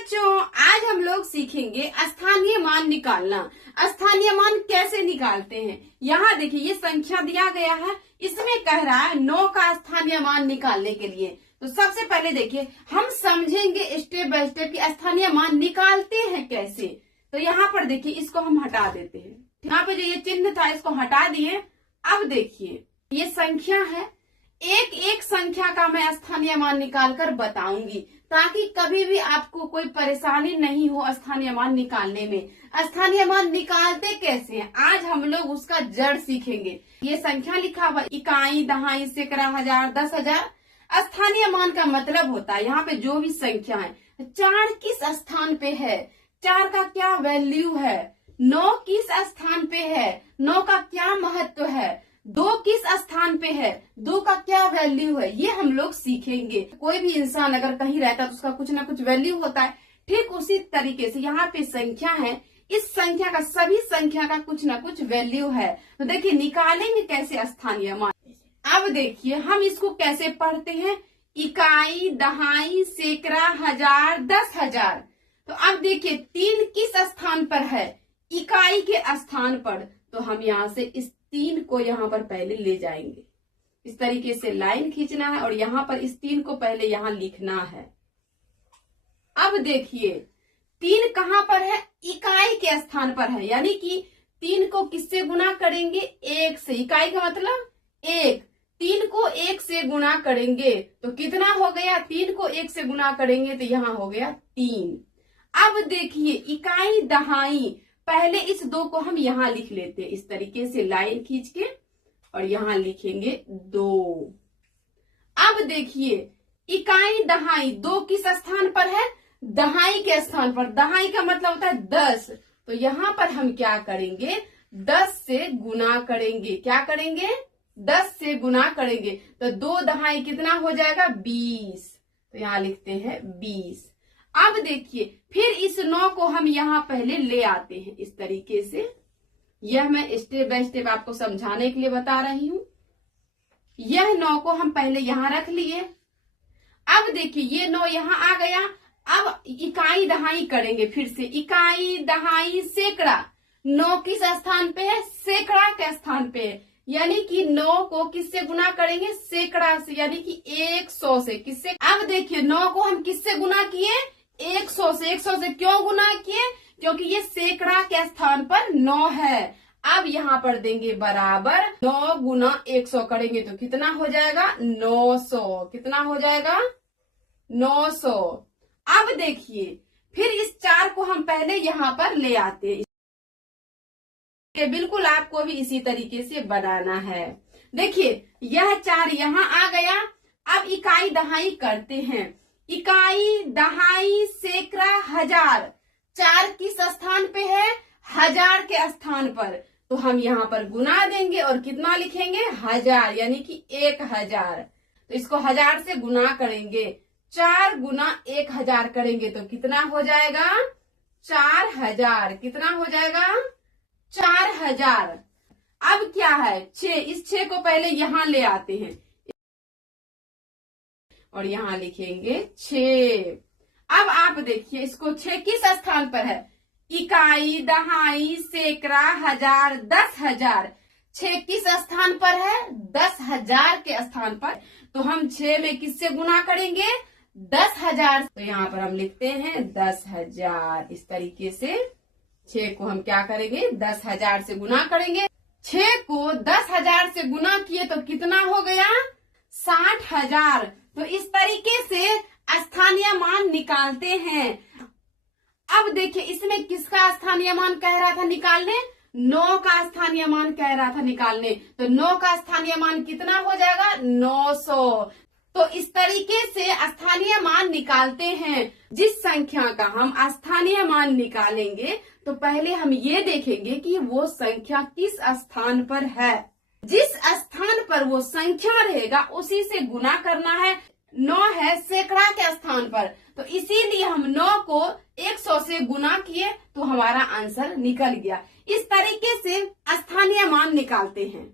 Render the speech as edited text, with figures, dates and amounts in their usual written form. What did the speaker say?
बच्चों, आज हम लोग सीखेंगे स्थानीय मान निकालना। स्थानीय मान कैसे निकालते हैं। यहाँ देखिए ये संख्या दिया गया है, इसमें कह रहा है 9 का स्थानीय मान निकालने के लिए। तो सबसे पहले देखिए हम समझेंगे स्टेप बाय स्टेप कि स्थानीय मान निकालते हैं कैसे। तो यहाँ पर देखिए इसको हम हटा देते हैं, यहाँ पे जो ये चिन्ह था इसको हटा दिए। अब देखिए ये संख्या है, एक एक संख्या का मैं स्थानीय मान निकाल कर बताऊंगी ताकि कभी भी आपको कोई परेशानी नहीं हो स्थानीय मान निकालने में। स्थानीय मान निकालते कैसे हैं आज हम लोग उसका जड़ सीखेंगे। ये संख्या लिखा हुआ इकाई, दहाई, सैकड़ा, हजार, 10,000। स्थानीय मान का मतलब होता है यहाँ पे जो भी संख्या है, 4 किस स्थान पे है, 4 का क्या वैल्यू है, 9 किस स्थान पे है, 9 का क्या महत्व है, 2 किस स्थान पे है, 2 का क्या वैल्यू है, ये हम लोग सीखेंगे। कोई भी इंसान अगर कहीं रहता है तो उसका कुछ ना कुछ वैल्यू होता है। ठीक उसी तरीके से यहाँ पे संख्या है, इस संख्या का, सभी संख्या का कुछ ना कुछ वैल्यू है। तो देखिए निकालेंगे कैसे स्थानीय मान। अब देखिए हम इसको कैसे पढ़ते हैं, इकाई, दहाई, सैकड़ा, हजार, 10,000। तो अब देखिए 3 किस स्थान पर है, इकाई के स्थान पर। तो हम यहाँ से इस 3 को यहाँ पर पहले ले जाएंगे, इस तरीके से लाइन खींचना है और यहाँ पर इस 3 को पहले यहाँ लिखना है। अब देखिए 3 कहाँ पर है, इकाई के स्थान पर है, यानी कि 3 को किससे गुना करेंगे, 1 से। इकाई का मतलब 1, 3 को 1 से गुना करेंगे तो कितना हो गया, 3 को 1 से गुना करेंगे तो यहाँ हो गया 3। अब देखिए इकाई, दहाई, पहले इस 2 को हम यहाँ लिख लेते हैं, इस तरीके से लाइन खींच के और यहाँ लिखेंगे 2। अब देखिए इकाई, दहाई, 2 किस स्थान पर है, दहाई के स्थान पर। दहाई का मतलब होता है 10। तो यहाँ पर हम क्या करेंगे, 10 से गुना करेंगे। क्या करेंगे, 10 से गुना करेंगे तो 2 दहाई कितना हो जाएगा, 20। तो यहाँ लिखते हैं 20। अब देखिए फिर इस 9 को हम यहाँ पहले ले आते हैं इस तरीके से। यह मैं स्टेप बाय स्टेप आपको समझाने के लिए बता रही हूँ। यह 9 को हम पहले यहाँ रख लिए। अब देखिए ये 9 यहाँ आ गया। अब इकाई, दहाई करेंगे फिर से, इकाई, दहाई, सैकड़ा। 9 किस स्थान पे है, सैकड़ा के स्थान पे है, यानी कि 9 को किससे गुना करेंगे, सैकड़ा से, यानी कि 100 से। किससे, अब देखिए 9 को हम किससे गुना किए, 100 से। 100 से क्यों गुना किए, क्योंकि ये सैकड़ा के स्थान पर 9 है। अब यहाँ पर देंगे बराबर 9 गुना 100 करेंगे तो कितना हो जाएगा, 900। कितना हो जाएगा, 900। अब देखिए फिर इस 4 को हम पहले यहाँ पर ले आते हैं। बिल्कुल आपको भी इसी तरीके से बनाना है। देखिए यह 4 यहाँ आ गया। अब इकाई, दहाई करते हैं। इकाई, दहाई, सैकड़ा, हजार। 4 किस स्थान पे है, हजार के स्थान पर। तो हम यहाँ पर गुना देंगे और कितना लिखेंगे, 1000, यानी कि 1000। तो इसको 1000 से गुना करेंगे, 4 गुना 1000 करेंगे तो कितना हो जाएगा, 4000। कितना हो जाएगा, 4000। अब क्या है, 6। इस 6 को पहले यहाँ ले आते हैं और यहाँ लिखेंगे 6। अब आप देखिए इसको 6 किस स्थान पर है, इकाई, दहाई, सैकड़ा, हजार, 10,000। 6 किस स्थान पर है, 10,000 के स्थान पर। तो हम 6 में किससे गुना करेंगे, 10,000। तो यहाँ पर हम लिखते हैं 10,000। इस तरीके से 6 को हम क्या करेंगे, 10,000 से गुना करेंगे। 6 को 10,000 से गुना किए तो कितना हो गया, 60,000। तो इस तरीके से स्थानीय मान निकालते हैं। अब देखिए इसमें किसका स्थानीय मान कह रहा था निकालने, 9 का स्थानीय मान कह रहा था निकालने। तो 9 का स्थानीय मान कितना हो जाएगा, 900। तो इस तरीके से स्थानीय मान निकालते हैं। जिस संख्या का हम स्थानीय मान निकालेंगे तो पहले हम ये देखेंगे कि वो संख्या किस स्थान पर है। जिस स्थान पर वो संख्या रहेगा उसी से गुना करना है। 9 है सैकड़ा के स्थान पर, तो इसीलिए हम 9 को 100 से गुना किए तो हमारा आंसर निकल गया। इस तरीके से स्थानीय मान निकालते हैं।